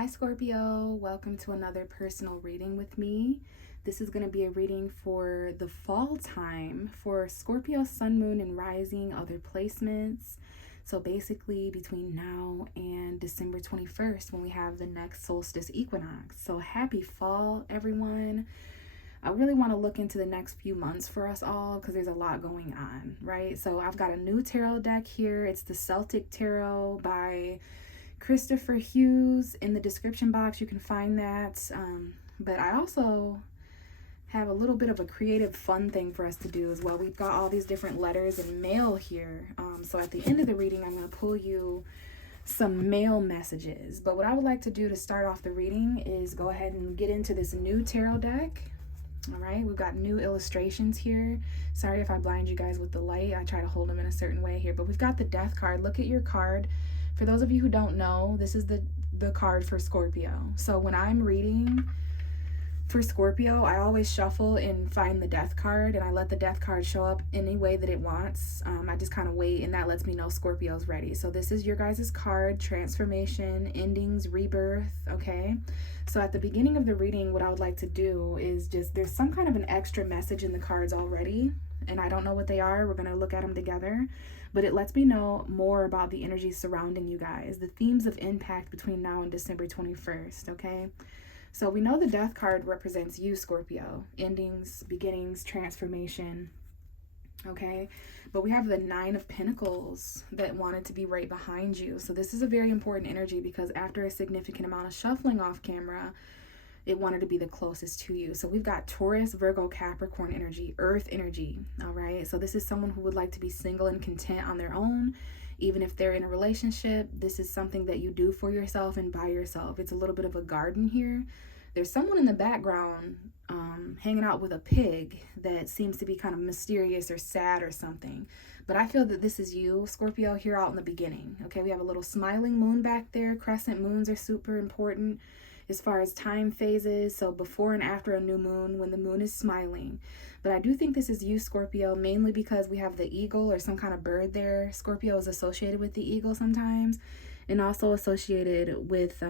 Hi Scorpio, welcome to another personal reading with me. This is going to be a reading for the fall time for Scorpio, Sun, Moon, and Rising, other placements. So basically between now and December 21st when we have the next solstice equinox. So happy fall, everyone. I really want to look into the next few months for us all because there's a lot going on, right? So I've got a new tarot deck here. It's the CELTIC Tarot by Kristoffer Hughes. In the description box you can find that, but I also have a little bit of a creative fun thing for us to do as well. We've got all these different letters and mail here, so at the end of the reading I'm going to pull you some mail messages. But what I would like to do to start off the reading is go ahead and get into this new tarot deck. All right, we've got new illustrations here. Sorry if I blind you guys with the light. I try to hold them in a certain way here, but we've got the Death card. Look at your card. For those of you who don't know, this is the card for Scorpio. So when I'm reading for Scorpio, I always shuffle and find the Death card, and I let the Death card show up any way that it wants. I just kind of wait, and that lets me know Scorpio's ready. So this is your guys' card: transformation, endings, rebirth. Okay, so at the beginning of the reading, what I would like to do is just, there's some kind of an extra message in the cards already, and I don't know what they are. We're going to look at them together, but it lets me know more about the energy surrounding you guys, the themes of impact between now and December 21st, okay? So we know the Death card represents you, Scorpio, endings, beginnings, transformation, okay? But we have the Nine of Pentacles that wanted to be right behind you. So this is a very important energy because after a significant amount of shuffling off camera, it wanted to be the closest to you. So we've got Taurus, Virgo, Capricorn energy, Earth energy, all right? So this is someone who would like to be single and content on their own. Even if they're in a relationship, this is something that you do for yourself and by yourself. It's a little bit of a garden here. There's someone in the background hanging out with a pig that seems to be kind of mysterious or sad or something. But I feel that this is you, Scorpio, here out in the beginning. Okay, we have a little smiling moon back there. Crescent moons are super important as far as time phases, so before and after a new moon, when the moon is smiling. But I do think this is you, Scorpio, mainly because we have the eagle or some kind of bird there. Scorpio is associated with the eagle sometimes, and also associated with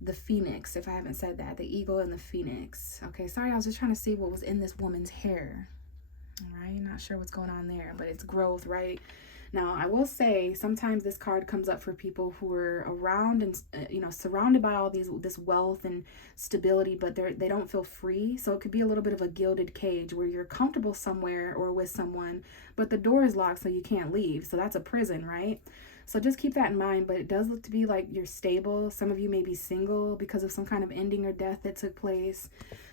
the phoenix, if I haven't said that, the eagle and the phoenix. Okay, sorry, I was just trying to see what was in this woman's hair. All right, not sure what's going on there, but it's growth, right? Now, I will say sometimes this card comes up for people who are around and, surrounded by all this wealth and stability, but they don't feel free. So it could be a little bit of a gilded cage where you're comfortable somewhere or with someone, but the door is locked so you can't leave. So that's a prison, right? So just keep that in mind, but it does look to be like you're stable. Some of you may be single because of some kind of ending or death that took place.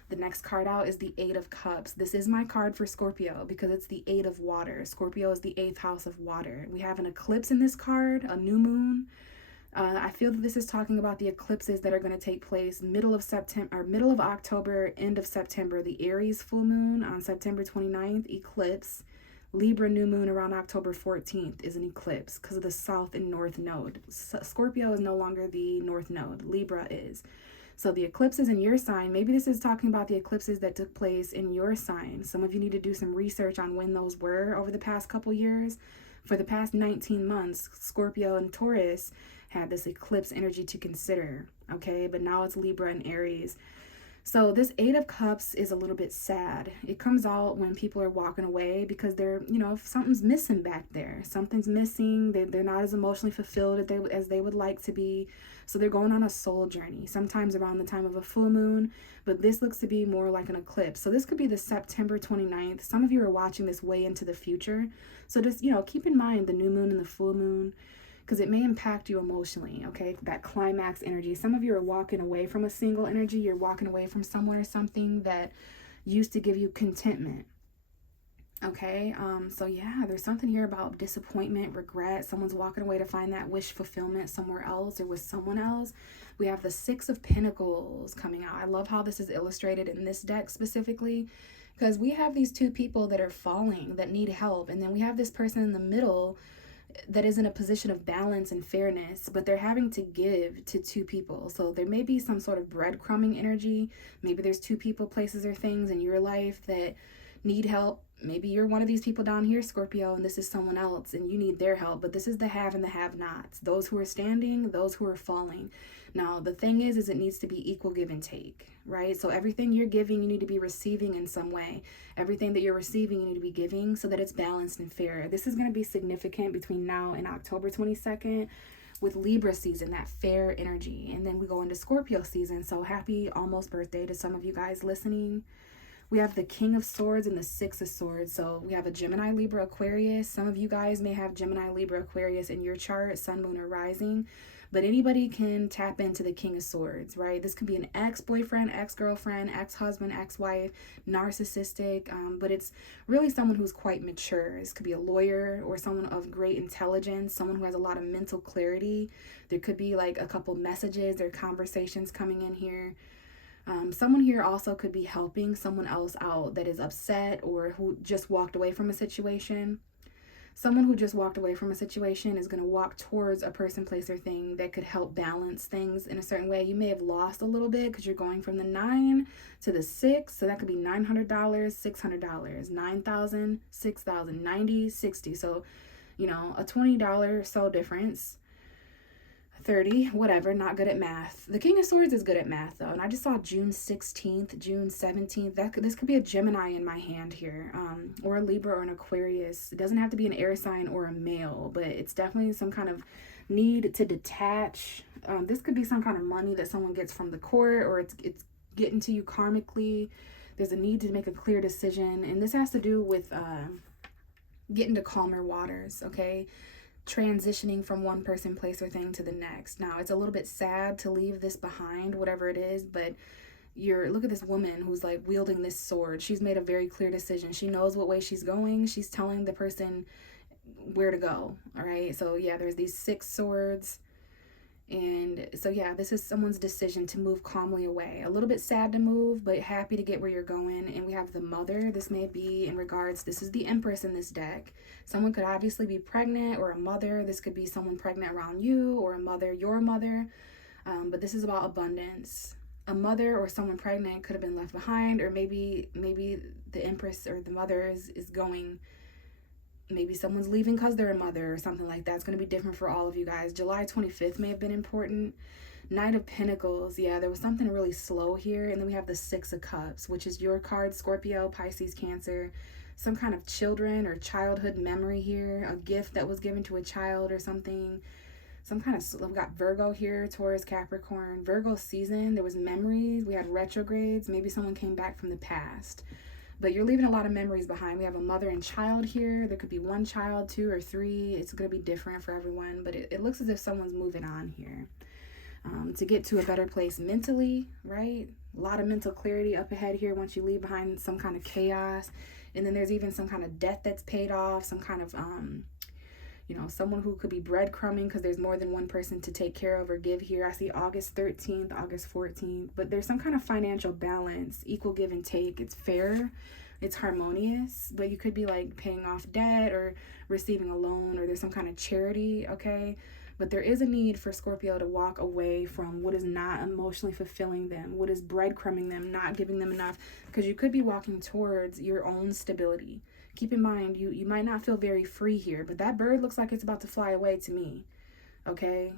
The next card out is the Eight of Cups. This is my card for Scorpio because it's the Eight of Water. Scorpio is the 8th house of water. We have an eclipse in this card, a new moon. I feel that this is talking about the eclipses that are going to take place middle of September, or middle of October, end of September. The Aries full moon on September 29th, eclipse. Libra new moon around October 14th is an eclipse because of the south and north node. Scorpio is no longer the north node. Libra is. So the eclipses in your sign, maybe this is talking about the eclipses that took place in your sign. Some of you need to do some research on when those were over the past couple years. For the past 19 months, Scorpio and Taurus had this eclipse energy to consider, okay? But now it's Libra and Aries. So this Eight of Cups is a little bit sad. It comes out when people are walking away because they're, something's missing back there. Something's missing. They're not as emotionally fulfilled as they would like to be. So they're going on a soul journey, sometimes around the time of a full moon. But this looks to be more like an eclipse. So this could be the September 29th. Some of you are watching this way into the future. So just, keep in mind the new moon and the full moon, because it may impact you emotionally, okay? That climax energy. Some of you are walking away from a single energy. You're walking away from someone or something that used to give you contentment, okay? So yeah, there's something here about disappointment, regret. Someone's walking away to find that wish fulfillment somewhere else or with someone else. We have the Six of Pentacles coming out. I love how this is illustrated in this deck specifically, because we have these two people that are falling, that need help, and then we have this person in the middle that is in a position of balance and fairness, but they're having to give to two people. So there may be some sort of breadcrumbing energy. Maybe there's two people, places, or things in your life that need help maybe you're one of these people down here, Scorpio, and this is someone else and you need their help. But this is the have and the have-nots. Those who are standing, those who are falling. Now, the thing is it needs to be equal give and take, right? So everything you're giving, you need to be receiving in some way. Everything that you're receiving, you need to be giving so that it's balanced and fair. This is going to be significant between now and October 22nd with Libra season, that fair energy. And then we go into Scorpio season. So happy almost birthday to some of you guys listening. We have the King of Swords and the Six of Swords. So we have a Gemini, Libra, Aquarius. Some of you guys may have Gemini, Libra, Aquarius in your chart, sun, moon, or rising. But anybody can tap into the King of Swords, right? This could be an ex-boyfriend, ex-girlfriend, ex-husband, ex-wife, narcissistic. But it's really someone who's quite mature. This could be a lawyer or someone of great intelligence, someone who has a lot of mental clarity. There could be like a couple messages or conversations coming in here. Someone here also could be helping someone else out that is upset or who just walked away from a situation. Someone who just walked away from a situation is going to walk towards a person, place, or thing that could help balance things in a certain way. You may have lost a little bit because you're going from the 9 to the 6. So that could be $900, $600, $9,000, $6,000, $90, $60. So, you know, a $20 or so difference. 30, whatever, not good at math. The King of Swords is good at math though, and I just saw June 16th, June 17th. This could be a Gemini in my hand here, or a Libra or an Aquarius. It doesn't have to be an air sign or a male, but it's definitely some kind of need to detach. This could be some kind of money that someone gets from the court, or it's getting to you karmically. There's a need to make a clear decision, and this has to do with getting to calmer waters, okay? Transitioning from one person, place, or thing to the next. Now, it's a little bit sad to leave this behind, whatever it is, but look at this woman who's like wielding this sword. She's made a very clear decision. She knows what way she's going. She's telling the person where to go. All right. So yeah, there's these 6 swords. And so yeah, this is someone's decision to move calmly away. A little bit sad to move, but happy to get where you're going. And we have the Mother. This may be in regards, this is the Empress in this deck. Someone could obviously be pregnant or a mother. This could be someone pregnant around you or a mother, your mother. But this is about abundance. A mother or someone pregnant could have been left behind, or maybe the Empress or the Mother is going. Maybe someone's leaving because they're a mother or something like that. It's going to be different for all of you guys. July 25th may have been important. Knight of Pentacles. Yeah, there was something really slow here. And then we have the 6 of Cups, which is your card, Scorpio, Pisces, Cancer. Some kind of children or childhood memory here. A gift that was given to a child or something. Some kind of, we've got Virgo here, Taurus, Capricorn. Virgo season, there was memories. We had retrogrades. Maybe someone came back from the past. But you're leaving a lot of memories behind. We have a mother and child here. There could be 1 child, 2 or 3. It's going to be different for everyone. But it looks as if someone's moving on here. To get to a better place mentally, right? A lot of mental clarity up ahead here once you leave behind some kind of chaos. And then there's even some kind of debt that's paid off. Some kind of, someone who could be breadcrumbing because there's more than one person to take care of or give here. I see August 13th, August 14th. But there's some kind of financial balance, equal give and take. It's fair. It's harmonious. But you could be like paying off debt or receiving a loan, or there's some kind of charity, okay? But there is a need for Scorpio to walk away from what is not emotionally fulfilling them, what is breadcrumbing them, not giving them enough, because you could be walking towards your own stability. Keep in mind, you might not feel very free here, but that bird looks like it's about to fly away to me, okay?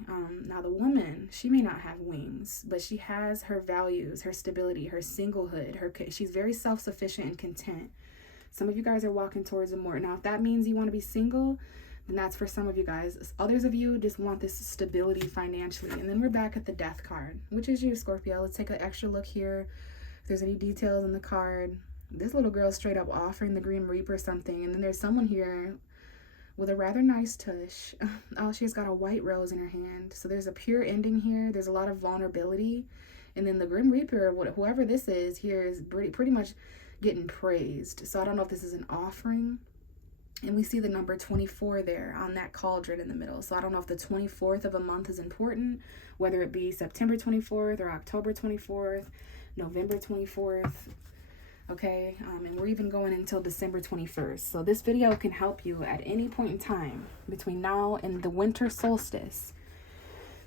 Now the woman, she may not have wings, but she has her values, her stability, her singlehood. She's very self-sufficient and content. Some of you guys are walking towards it more. Now, if that means you want to be single, then that's for some of you guys. Others of you just want this stability financially. And then we're back at the Death card, which is you, Scorpio. Let's take an extra look here. If there's any details in the card. This little girl straight up offering the Grim Reaper something. And then there's someone here with a rather nice tush. Oh, she's got a white rose in her hand. So there's a pure ending here. There's a lot of vulnerability. And then the Grim Reaper, whoever this is here, is pretty much getting praised. So I don't know if this is an offering. And we see the number 24 there on that cauldron in the middle. So I don't know if the 24th of a month is important, whether it be September 24th or October 24th, November 24th. Okay, and we're even going until December 21st. So this video can help you at any point in time between now and the winter solstice.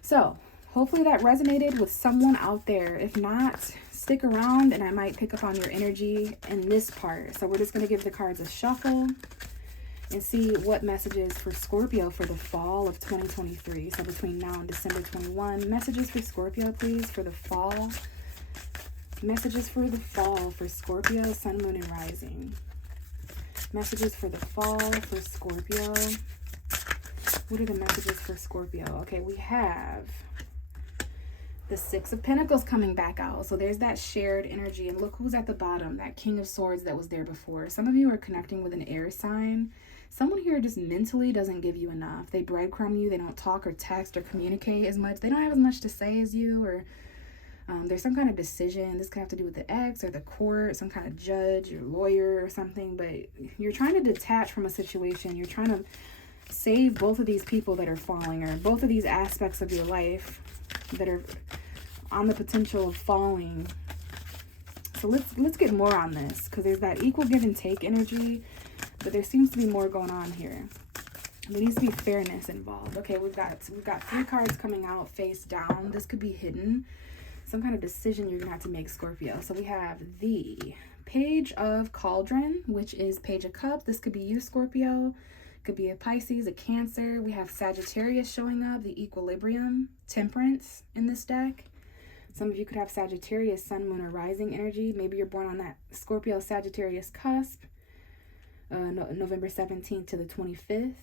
So Hopefully that resonated with someone out there. If not, stick around and I might pick up on your energy in this part. So we're just going to give the cards a shuffle and see what messages for Scorpio for the fall of 2023. So between now and December 21. Messages for Scorpio, please, for the fall. Messages for the fall for Scorpio, Sun, Moon, and Rising. Messages for the fall for Scorpio. What are the messages for Scorpio? Okay, we have the Six of Pentacles coming back out. So there's that shared energy. And look who's at the bottom, that King of Swords that was there before. Some of you are connecting with an air sign. Someone here just mentally doesn't give you enough. They breadcrumb you. They don't talk or text or communicate as much. They don't have as much to say as you, or there's some kind of decision. This could have to do with the ex or the court, some kind of judge or lawyer or something. But you're trying to detach from a situation. You're trying to save both of these people that are falling, or both of these aspects of your life that are on the potential of falling. So let's get more on this, because there's that equal give and take energy, but there seems to be more going on here. There needs to be fairness involved. Okay, we've got 3 cards coming out face down. This could be hidden. Some kind of decision you're gonna have to make, Scorpio. So we have the Page of Cauldron, which is Page of Cups. This could be you, Scorpio. Could be a Pisces, a Cancer. We have Sagittarius showing up, the Equilibrium, Temperance in this deck. Some of you could have Sagittarius, Sun, Moon, or Rising energy. Maybe you're born on that Scorpio Sagittarius cusp, November 17th to the 25th.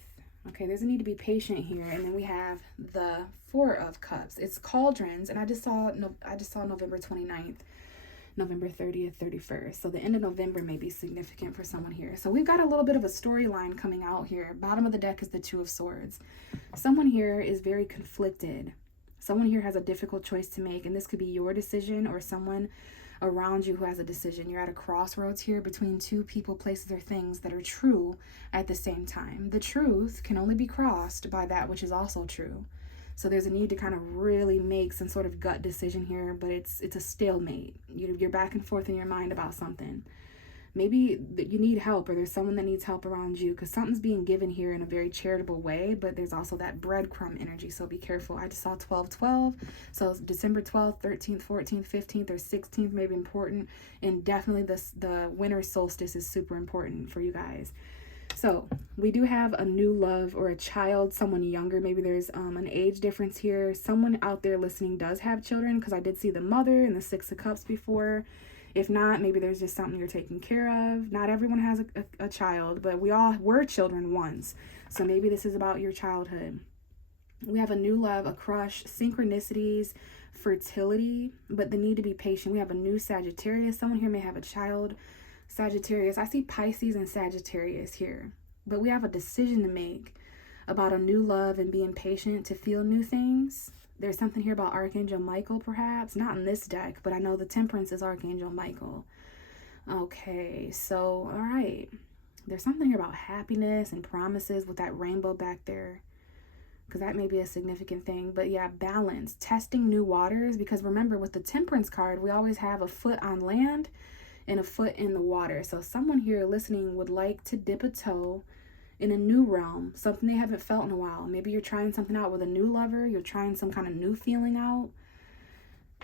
Okay, there's a need to be patient here. And then we have the Four of Cups. It's cauldrons, and I just saw November 29th, November 30th, 31st. So the end of November may be significant for someone here. So we've got a little bit of a storyline coming out here. Bottom of the deck is the Two of Swords. Someone here is very conflicted. Someone here has a difficult choice to make, and this could be your decision or someone around you who has a decision. You're at a crossroads here between two people, places, or things that are true at the same time. The truth can only be crossed by that which is also true. So there's a need to kind of really make some sort of gut decision here, but it's a stalemate. You're back and forth in your mind about something. Maybe you need help, or there's someone that needs help around you, because something's being given here in a very charitable way, but there's also that breadcrumb energy, so be careful. I just saw 12-12, so December 12th, 13th, 14th, 15th, or 16th may be important, and definitely the winter solstice is super important for you guys. So we do have a new love or a child, someone younger. Maybe there's an age difference here. Someone out there listening does have children, because I did see the Mother and the Six of Cups before. If not, maybe there's just something you're taking care of. Not everyone has a child, but we all were children once. So maybe this is about your childhood. We have a new love, a crush, synchronicities, fertility, but the need to be patient. We have a new Sagittarius. Someone here may have a child. Sagittarius. I see Pisces and Sagittarius here. But we have a decision to make about a new love and being patient to feel new things. There's something here about Archangel Michael, perhaps. Not in this deck, but I know the Temperance is Archangel Michael. Okay, so, all right. There's something here about happiness and promises with that rainbow back there, because that may be a significant thing. But yeah, balance, testing new waters, because remember, with the Temperance card, we always have a foot on land and a foot in the water. So someone here listening would like to dip a toe in a new realm, something they haven't felt in a while. Maybe you're trying something out with a new lover. You're trying some kind of new feeling out.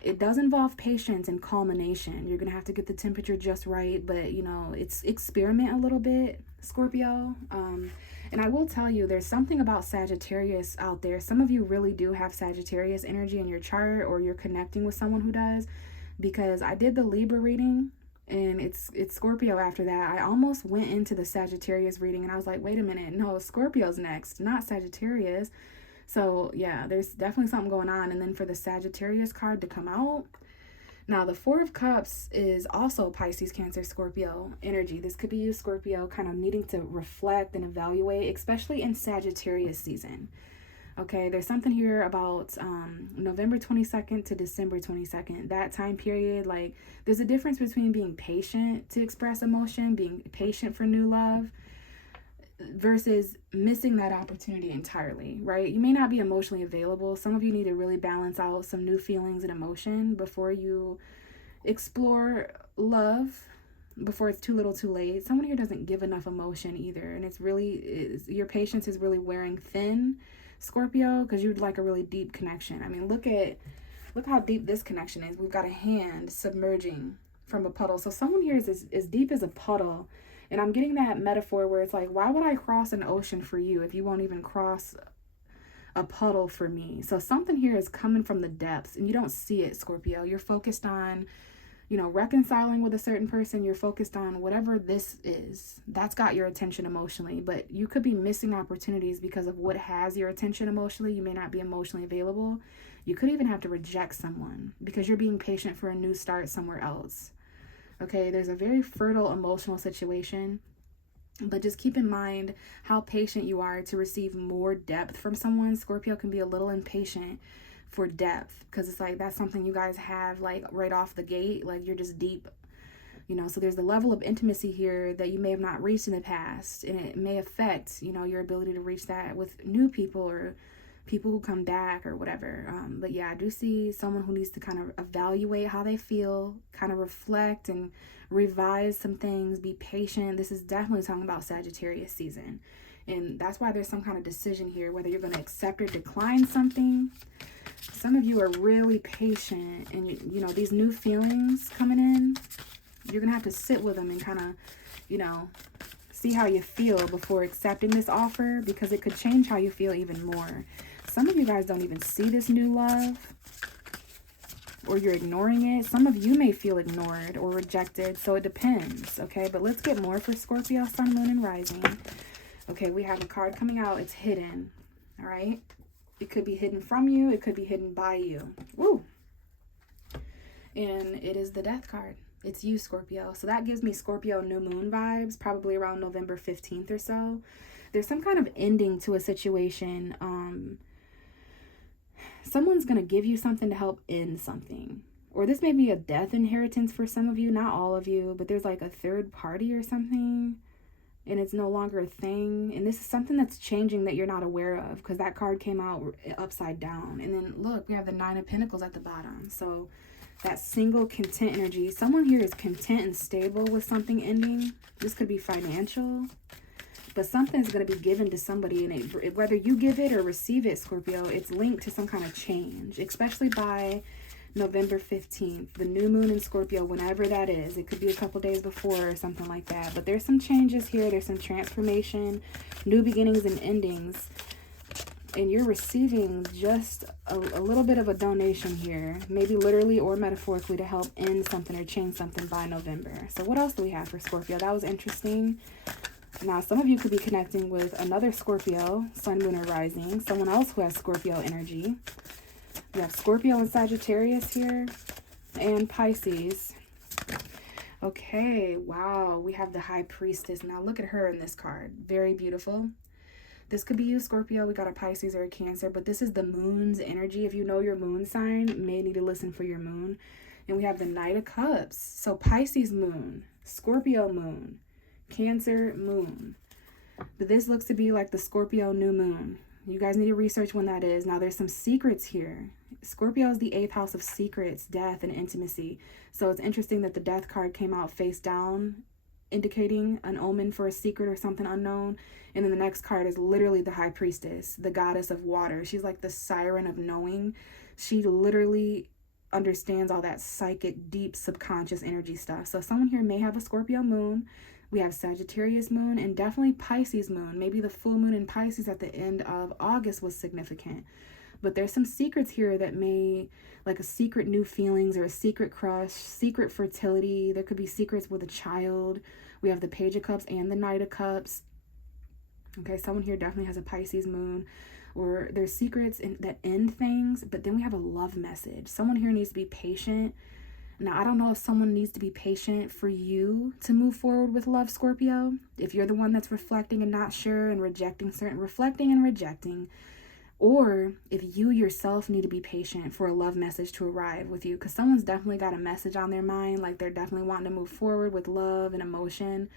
It does involve patience and culmination. You're going to have to get the temperature just right, but it's experiment a little bit, Scorpio. And I will tell you, there's something about Sagittarius out there. Some of you really do have Sagittarius energy in your chart, or you're connecting with someone who does, because I did the Libra reading, and it's Scorpio after that. I almost went into the Sagittarius reading, and I was like, wait a minute, no, Scorpio's next, not Sagittarius. So yeah, there's definitely something going on. And then for the Sagittarius card to come out, now the Four of Cups is also Pisces, Cancer, Scorpio energy. This could be you, Scorpio, kind of needing to reflect and evaluate, especially in Sagittarius season. Okay, there's something here about November 22nd to December 22nd, that time period. Like, there's a difference between being patient to express emotion, being patient for new love, versus missing that opportunity entirely, right? You may not be emotionally available. Some of you need to really balance out some new feelings and emotion before you explore love, before it's too little too late. Someone here doesn't give enough emotion either, and your patience is really wearing thin. Scorpio, because you'd like a really deep connection. I mean, look how deep this connection is. We've got a hand submerging from a puddle. So someone here is as deep as a puddle. And I'm getting that metaphor where it's like, why would I cross an ocean for you if you won't even cross a puddle for me? So something here is coming from the depths and you don't see it, Scorpio. You're focused on, you know, reconciling with a certain person. You're focused on whatever this is. That's got your attention emotionally, but you could be missing opportunities because of what has your attention emotionally. You may not be emotionally available. You could even have to reject someone because you're being patient for a new start somewhere else. Okay, there's a very fertile emotional situation, but just keep in mind how patient you are to receive more depth from someone. Scorpio can be a little impatient for depth because it's like that's something you guys have like right off the gate, like you're just deep, you know. So there's the level of intimacy here that you may have not reached in the past, and it may affect, you know, your ability to reach that with new people or people who come back or whatever. But yeah, I do see someone who needs to kind of evaluate how they feel, kind of reflect and revise some things, be patient. This is definitely talking about Sagittarius season, and that's why there's some kind of decision here, whether you're going to accept or decline something. Some of you are really patient, and you know, these new feelings coming in, you're gonna have to sit with them and kind of, you know, see how you feel before accepting this offer, because it could change how you feel even more. Some of you guys don't even see this new love, or you're ignoring it. Some of you may feel ignored or rejected, so it depends, okay? But let's get more for Scorpio, Sun, Moon, and Rising. Okay, we have a card coming out. It's hidden, all right? It could be hidden from you. It could be hidden by you. Woo! And it is the Death card. It's you, Scorpio. So that gives me Scorpio new moon vibes, probably around November 15th or so. There's some kind of ending to a situation. Someone's going to give you something to help end something. Or this may be a death inheritance for some of you, not all of you, but there's like a third party or something, and it's no longer a thing. And this is something that's changing that you're not aware of, because that card came out upside down. And then look, we have the Nine of Pentacles at the bottom. So that single content energy. Someone here is content and stable with something ending. This could be financial, but something is going to be given to somebody, and whether you give it or receive it, Scorpio, it's linked to some kind of change, especially by November 15th, the new moon in Scorpio, whenever that is. It could be a couple days before or something like that. But there's some changes here. There's some transformation, new beginnings and endings. And you're receiving just a little bit of a donation here, maybe literally or metaphorically, to help end something or change something by November. So what else do we have for Scorpio? That was interesting. Now, some of you could be connecting with another Scorpio, Sun, Moon, or Rising, someone else who has Scorpio energy. We have Scorpio and Sagittarius here, and Pisces. Okay, wow, we have the High Priestess. Now look at her in this card. Very beautiful. This could be you, Scorpio. We got a Pisces or a Cancer, but this is the moon's energy. If you know your moon sign, you may need to listen for your moon. And we have the Knight of Cups. So Pisces moon, Scorpio moon, Cancer moon. But this looks to be like the Scorpio new moon. You guys need to research when that is. Now there's some secrets here. Scorpio is the 8th house of secrets, death, and intimacy. So it's interesting that the Death card came out face down, indicating an omen for a secret or something unknown. And then the next card is literally the High Priestess, the goddess of water. She's like the siren of knowing. She literally understands all that psychic, deep, subconscious energy stuff. So someone here may have a Scorpio moon. We have Sagittarius moon and definitely Pisces moon. Maybe the full moon in Pisces at the end of August was significant. But there's some secrets here that may, like a secret new feelings or a secret crush, secret fertility. There could be secrets with a child. We have the Page of Cups and the Knight of Cups. Okay, someone here definitely has a Pisces moon, or there's secrets that end things, but then we have a love message. Someone here needs to be patient. Now, I don't know if someone needs to be patient for you to move forward with love, Scorpio. If you're the one that's reflecting and not sure and reflecting and rejecting, or if you yourself need to be patient for a love message to arrive with you, because someone's definitely got a message on their mind, like they're definitely wanting to move forward with love and emotion.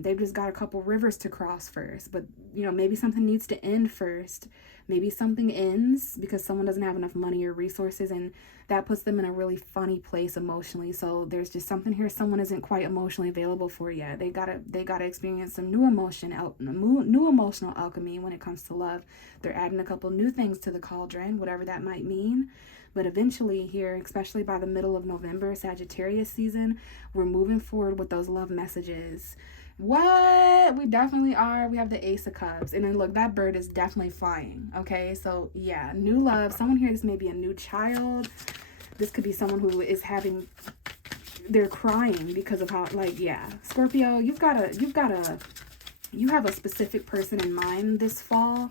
They've just got a couple rivers to cross first, but you know, maybe something needs to end first Maybe something ends because someone doesn't have enough money or resources, and that puts them in a really funny place emotionally. So there's just something here someone isn't quite emotionally available for yet. They gotta experience some new new emotional alchemy when it comes to love. They're adding a couple new things to the cauldron, whatever that might mean. But eventually here, especially by the middle of November, Sagittarius season, we're moving forward with those love messages. What? We definitely are. We have the Ace of Cups. And then look, that bird is definitely flying. Okay, so yeah, new love. Someone here, this may be a new child. This could be someone who is having, they're crying because of how, like, yeah. Scorpio, you have a specific person in mind this fall,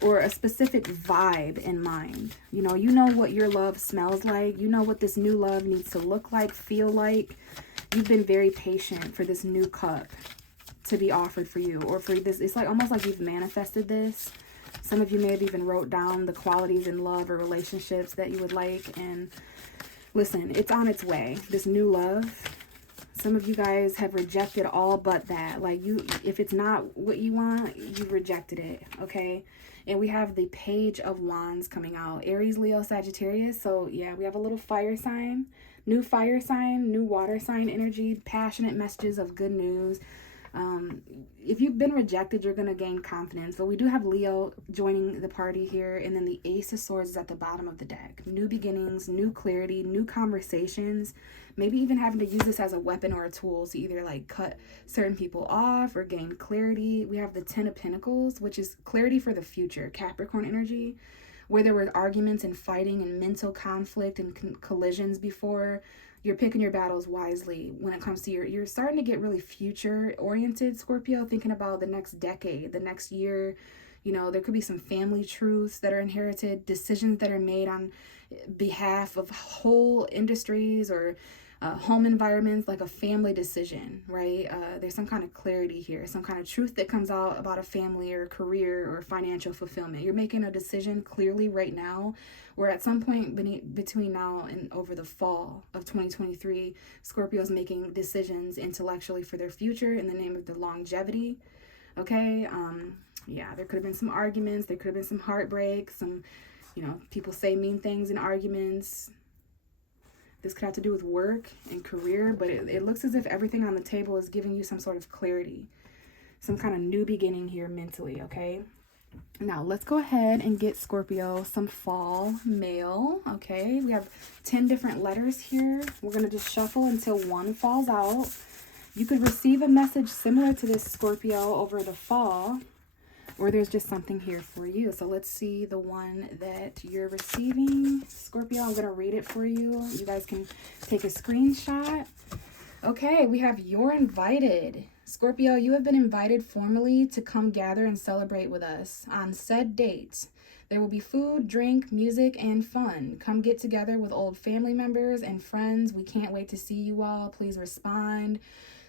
or a specific vibe in mind. You know what your love smells like. You know what this new love needs to look like, feel like. You've been very patient for this new cup to be offered for you, or for this. It's like almost like you've manifested this. Some of you may have even wrote down the qualities in love or relationships that you would like. And listen, it's on its way. This new love. Some of you guys have rejected all but that. Like, if it's not what you want, you've rejected it. Okay. And we have the Page of Wands coming out. Aries, Leo, Sagittarius. So yeah, we have a little fire sign. New fire sign, new water sign energy, passionate messages of good news. If you've been rejected, you're going to gain confidence. But we do have Leo joining the party here. And then the Ace of Swords is at the bottom of the deck. New beginnings, new clarity, new conversations. Maybe even having to use this as a weapon or a tool to either like cut certain people off or gain clarity. We have the Ten of Pentacles, which is clarity for the future, Capricorn energy. Where there were arguments and fighting and mental conflict and collisions before, you're picking your battles wisely when it comes to you're starting to get really future oriented, Scorpio, thinking about the next decade, the next year. There could be some family truths that are inherited, decisions that are made on behalf of whole industries or home environments, like a family decision, right? There's some kind of clarity here, some kind of truth that comes out about a family or career or financial fulfillment. You're making a decision clearly right now, where at some point between now and over the fall of 2023, Scorpio's making decisions intellectually for their future in the name of the longevity. Okay. Yeah, there could have been some arguments. There could have been some heartbreak, some, people say mean things in arguments. This could have to do with work and career, but it looks as if everything on the table is giving you some sort of clarity, some kind of new beginning here mentally, okay? Now, let's go ahead and get Scorpio some fall mail, okay? We have 10 different letters here. We're going to just shuffle until one falls out. You could receive a message similar to this, Scorpio, over the fall, or there's just something here for you. So let's see the one that you're receiving, Scorpio. I'm going to read it for you. You guys can take a screenshot. Okay, we have "You're invited." Scorpio, you have been invited formally to come gather and celebrate with us on said date. There will be food, drink, music, and fun. Come get together with old family members and friends. We can't wait to see you all. Please respond.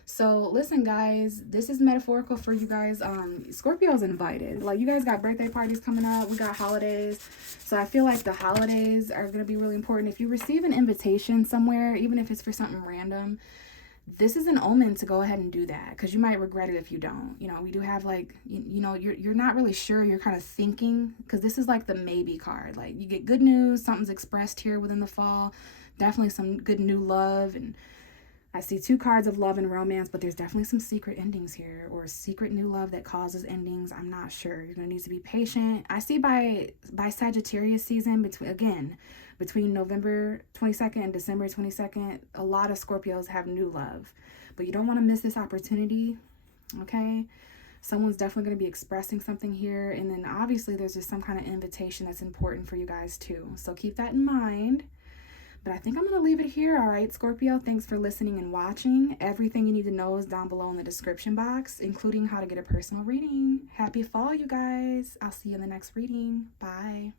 So listen, guys, this is metaphorical for you guys. Scorpio's invited. Like, you guys got birthday parties coming up. We got holidays. So I feel like the holidays are going to be really important. If you receive an invitation somewhere, even if it's for something random, this is an omen to go ahead and do that, because you might regret it if you don't. We do have like, you're not really sure. You're kind of thinking, because this is like the maybe card. Like, you get good news. Something's expressed here within the fall. Definitely some good new love. And I see 2 cards of love and romance, but there's definitely some secret endings here, or secret new love that causes endings. I'm not sure. You're going to need to be patient. I see by Sagittarius season, between November 22nd and December 22nd, a lot of Scorpios have new love. But you don't want to miss this opportunity, okay? Someone's definitely going to be expressing something here. And then obviously there's just some kind of invitation that's important for you guys too. So keep that in mind. But I think I'm going to leave it here. All right, Scorpio, thanks for listening and watching. Everything you need to know is down below in the description box, including how to get a personal reading. Happy fall, you guys. I'll see you in the next reading. Bye.